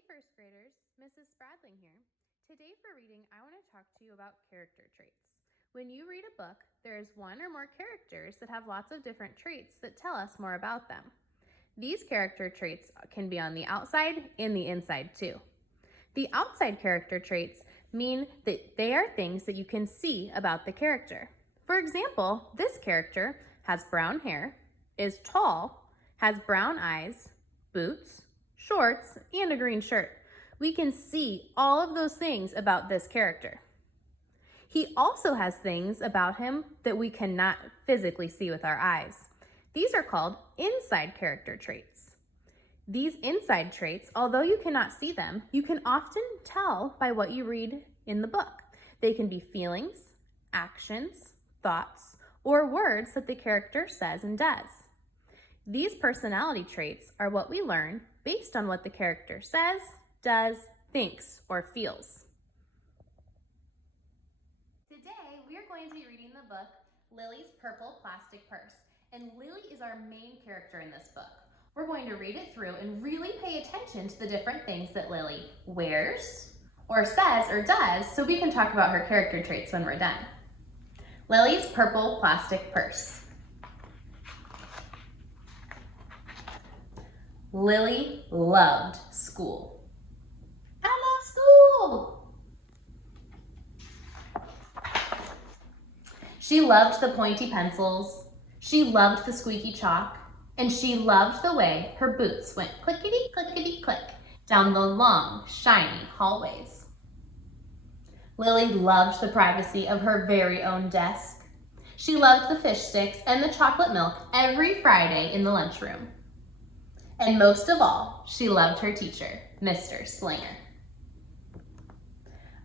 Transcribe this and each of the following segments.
Hey first graders, Mrs. Spradling here. Today for reading, I want to talk to you about character traits. When you read a book, there is one or more characters that have lots of different traits that tell us more about them. These character traits can be on the outside and the inside too. The outside character traits mean that they are things that you can see about the character. For example, this character has brown hair, is tall, has brown eyes, boots, shorts, and a green shirt. We can see all of those things about this character. He also has things about him that we cannot physically see with our eyes. These are called inside character traits. These inside traits, although you cannot see them, you can often tell by what you read in the book. They can be feelings, actions, thoughts, or words that the character says and does. These personality traits are what we learn based on what the character says, does, thinks, or feels. Today, we are going to be reading the book Lily's Purple Plastic Purse, and Lily is our main character in this book. We're going to read it through and really pay attention to the different things that Lily wears, or says, or does, so we can talk about her character traits when we're done. Lily's Purple Plastic Purse. Lily loved school. I love school! She loved the pointy pencils, she loved the squeaky chalk, and she loved the way her boots went clickety-clickety-click down the long, shiny hallways. Lily loved the privacy of her very own desk. She loved the fish sticks and the chocolate milk every Friday in the lunchroom. And most of all, she loved her teacher, Mr. Slinger.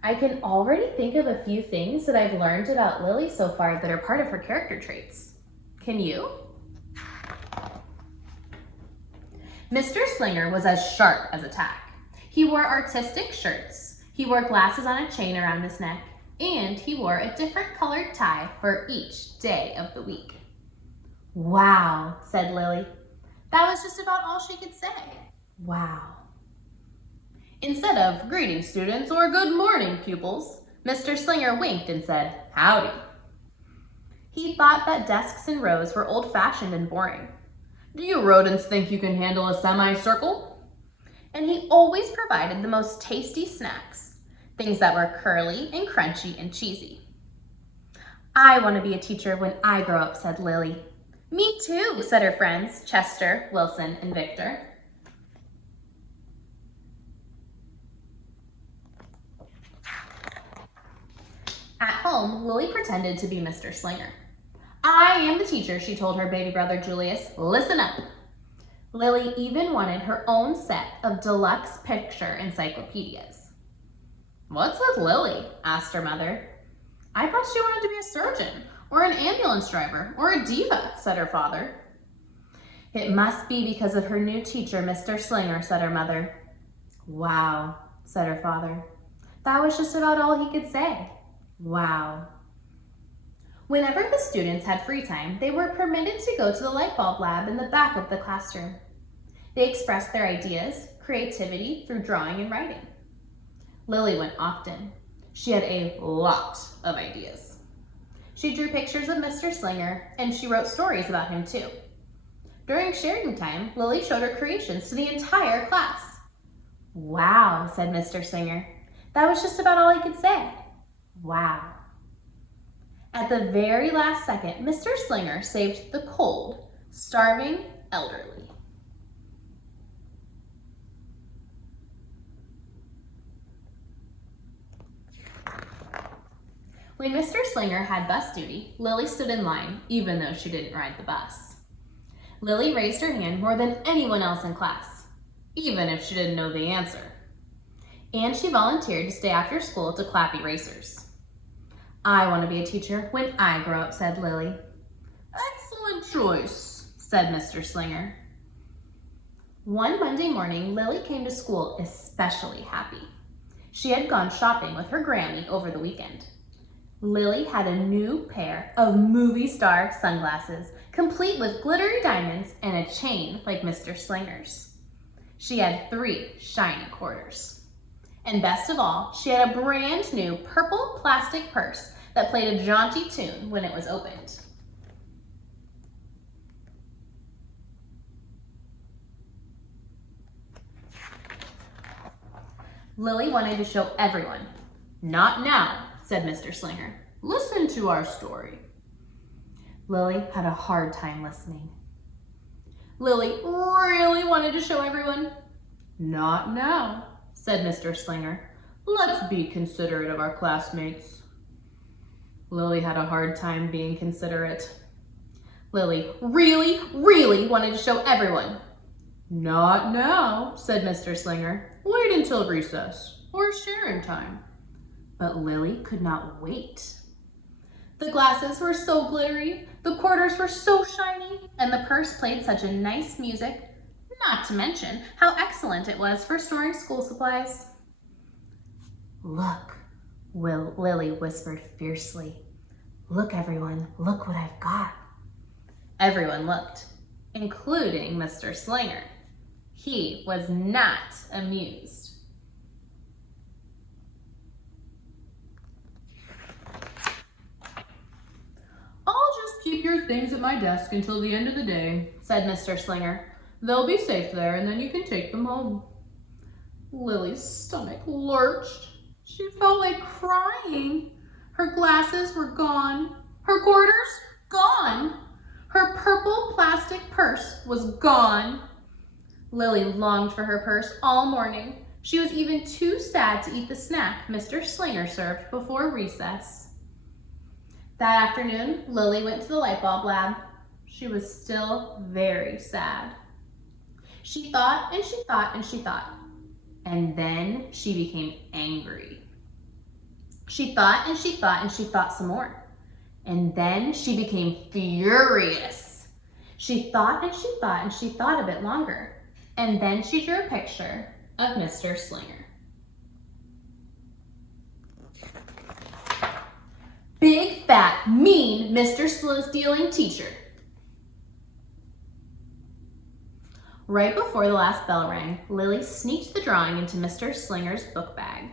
I can already think of a few things that I've learned about Lily so far that are part of her character traits. Can you? Mr. Slinger was as sharp as a tack. He wore artistic shirts, he wore glasses on a chain around his neck, and he wore a different colored tie for each day of the week. Wow, said Lily. That was just about all she could say. Wow. Instead of greetings, students, or good morning, pupils, Mr. Slinger winked and said, howdy. He thought that desks and rows were old-fashioned and boring. Do you rodents think you can handle a semicircle? And he always provided the most tasty snacks, things that were curly and crunchy and cheesy. I want to be a teacher when I grow up, said Lily. Me too, said her friends, Chester, Wilson, and Victor. At home, Lily pretended to be Mr. Slinger. I am the teacher, she told her baby brother Julius. Listen up. Lily even wanted her own set of deluxe picture encyclopedias. What's with Lily? Asked her mother. I thought she wanted to be a surgeon, or an ambulance driver, or a diva, said her father. It must be because of her new teacher, Mr. Slinger, said her mother. Wow, said her father. That was just about all he could say. Wow. Whenever the students had free time, they were permitted to go to the light bulb lab in the back of the classroom. They expressed their ideas, creativity through drawing and writing. Lily went often. She had a lot of ideas. She drew pictures of Mr. Slinger, and she wrote stories about him too. During sharing time, Lily showed her creations to the entire class. Wow, said Mr. Slinger. That was just about all he could say. Wow. At the very last second, Mr. Slinger saved the cold, starving elderly. When Mr. Slinger had bus duty, Lily stood in line, even though she didn't ride the bus. Lily raised her hand more than anyone else in class, even if she didn't know the answer. And she volunteered to stay after school to clap erasers. I want to be a teacher when I grow up, said Lily. Excellent choice, said Mr. Slinger. One Monday morning, Lily came to school especially happy. She had gone shopping with her Grammy over the weekend. Lily had a new pair of movie star sunglasses, complete with glittery diamonds and a chain like Mr. Slinger's. She had 3 shiny quarters. And best of all, she had a brand new purple plastic purse that played a jaunty tune when it was opened. Lily wanted to show everyone. "Not now," said Mr. Slinger. "Listen to our story." Lily had a hard time listening. Lily really wanted to show everyone. "Not now," said Mr. Slinger. "Let's be considerate of our classmates." Lily had a hard time being considerate. Lily really wanted to show everyone. "Not now," said Mr. Slinger. "Wait until recess or sharing time." But Lily could not wait. The glasses were so glittery, the quarters were so shiny, and the purse played such a nice music, not to mention how excellent it was for storing school supplies. "Look," Lily whispered fiercely. "Look, everyone, look what I've got." Everyone looked, including Mr. Slinger. He was not amused. "I'll just keep your things at my desk until the end of the day," said Mr. Slinger. "They'll be safe there, and then you can take them home." Lily's stomach lurched. She felt like crying. Her glasses were gone. Her quarters gone. Her purple plastic purse was gone. Lily longed for her purse all morning. She was even too sad to eat the snack Mr. Slinger served before recess. That afternoon, Lily went to the light bulb lab. She was still very sad. She thought and she thought and she thought. And then she became angry. She thought and she thought and she thought some more. And then she became furious. She thought and she thought and she thought a bit longer. And then she drew a picture of Mr. Slinger. Big, fat, mean Mr. Slow-stealing teacher. Right before the last bell rang, Lily sneaked the drawing into Mr. Slinger's book bag.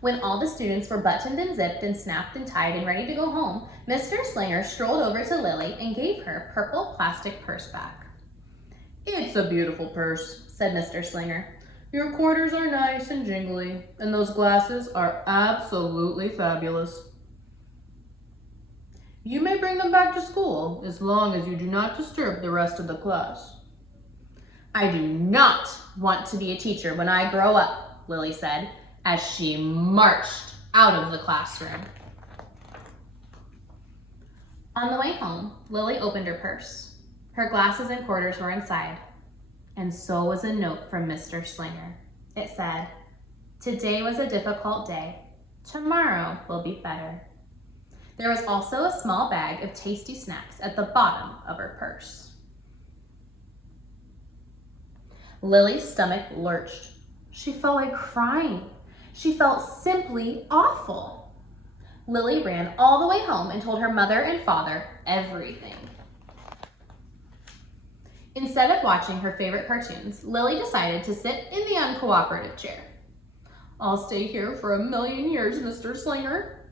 When all the students were buttoned and zipped and snapped and tied and ready to go home, Mr. Slinger strolled over to Lily and gave her a purple plastic purse back. "It's a beautiful purse," said Mr. Slinger. "Your quarters are nice and jingly, and those glasses are absolutely fabulous. You may bring them back to school as long as you do not disturb the rest of the class." "I do not want to be a teacher when I grow up," Lily said, as she marched out of the classroom. On the way home, Lily opened her purse. Her glasses and quarters were inside, and so was a note from Mr. Slinger. It said, "Today was a difficult day. Tomorrow will be better." There was also a small bag of tasty snacks at the bottom of her purse. Lily's stomach lurched. She felt like crying. She felt simply awful. Lily ran all the way home and told her mother and father everything. Instead of watching her favorite cartoons, Lily decided to sit in the uncooperative chair. "I'll stay here for 1,000,000 years, Mr. Slinger.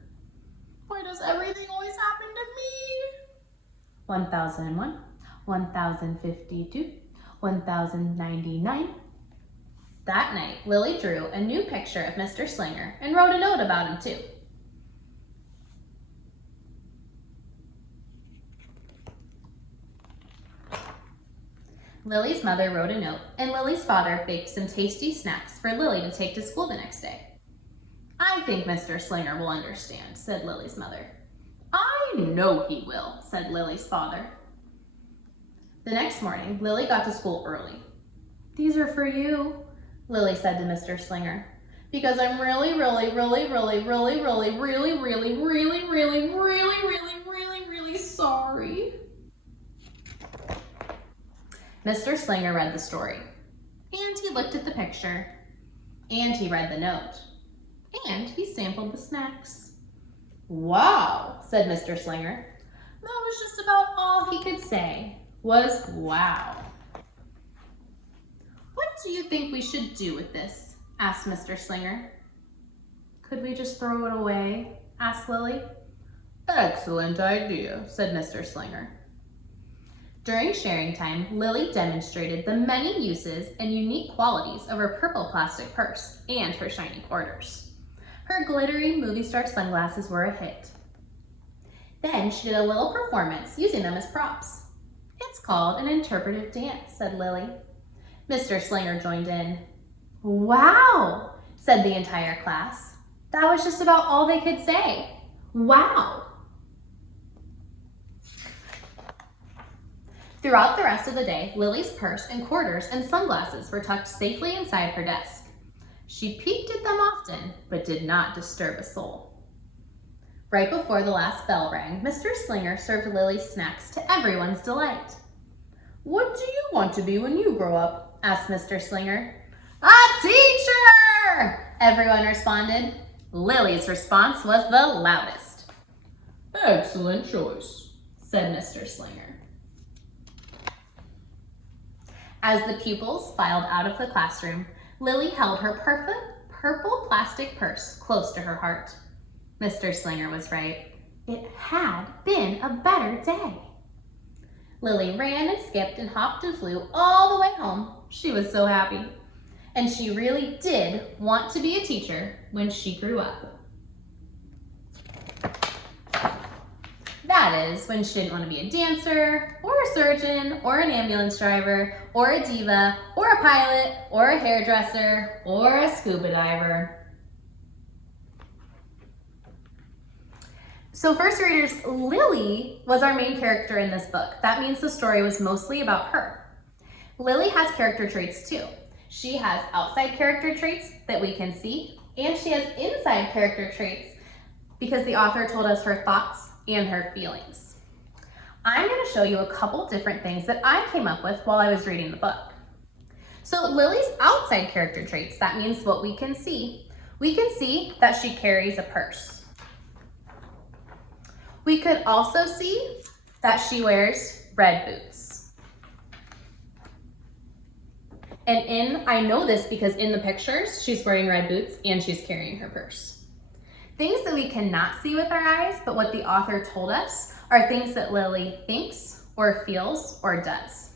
Why does everything always happen to me?" 1001, 1052, 1099. That night, Lily drew a new picture of Mr. Slinger and wrote a note about him too. Lily's mother wrote a note, and Lily's father baked some tasty snacks for Lily to take to school the next day. "I think Mr. Slinger will understand," said Lily's mother. "I know he will," said Lily's father. The next morning, Lily got to school early. "These are for you," Lily said to Mr. Slinger, "because I'm really sorry." Mr. Slinger read the story, and he looked at the picture, and he read the note, and he sampled the snacks. "Wow," said Mr. Slinger. was just about all he could say was wow. What do you think we should do with this? Asked Mr. Slinger. Could we just throw it away? Asked Lily. Excellent idea, said Mr. Slinger. During sharing time, Lily demonstrated the many uses and unique qualities of her purple plastic purse and her shiny quarters. Her glittery movie star sunglasses were a hit. Then she did a little performance using them as props. It's called an interpretive dance, said Lily. Mr. Slinger joined in. Wow, said the entire class. That was just about all they could say. Wow. Throughout the rest of the day, Lily's purse and quarters and sunglasses were tucked safely inside her desk. She peeked at them often, but did not disturb a soul. Right before the last bell rang, Mr. Slinger served Lily snacks to everyone's delight. What do you want to be when you grow up? Asked Mr. Slinger. A teacher! Everyone responded. Lily's response was the loudest. Excellent choice, said Mr. Slinger. As the pupils filed out of the classroom, Lily held her purple plastic purse close to her heart. Mr. Slinger was right. It had been a better day. Lily ran and skipped and hopped and flew all the way home. She was so happy. And she really did want to be a teacher when she grew up. That is, when she didn't want to be a dancer, or a surgeon, or an ambulance driver, or a diva, or a pilot, or a hairdresser, or a scuba diver. So first readers, Lily was our main character in this book. That means the story was mostly about her. Lily has character traits too. She has outside character traits that we can see, and she has inside character traits because the author told us her thoughts and her feelings. I'm going to show you a couple different things that I came up with while I was reading the book. So Lily's outside character traits, that means what we can see. We can see that she carries a purse. We could also see that she wears red boots. And I know this because in the pictures, she's wearing red boots and she's carrying her purse. Things that we cannot see with our eyes, but what the author told us are things that Lily thinks or feels or does.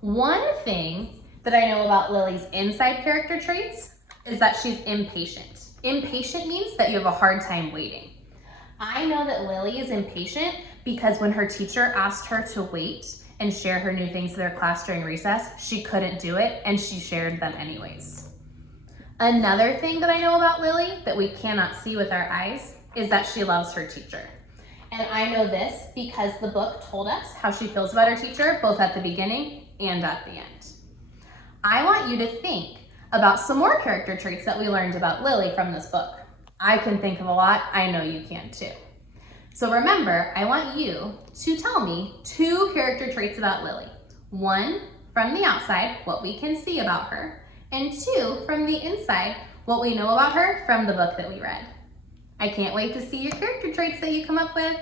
One thing that I know about Lily's inside character traits is that she's impatient. Impatient means that you have a hard time waiting. I know that Lily is impatient because when her teacher asked her to wait and share her new things to their class during recess, she couldn't do it and she shared them anyways. Another thing that I know about Lily that we cannot see with our eyes is that she loves her teacher. And I know this because the book told us how she feels about her teacher, both at the beginning and at the end. I want you to think about some more character traits that we learned about Lily from this book. I can think of a lot. I know you can too. So remember, I want you to tell me 2 character traits about Lily. 1 from the outside, what we can see about her, and 2 from the inside, what we know about her from the book that we read. I can't wait to see your character traits that you come up with.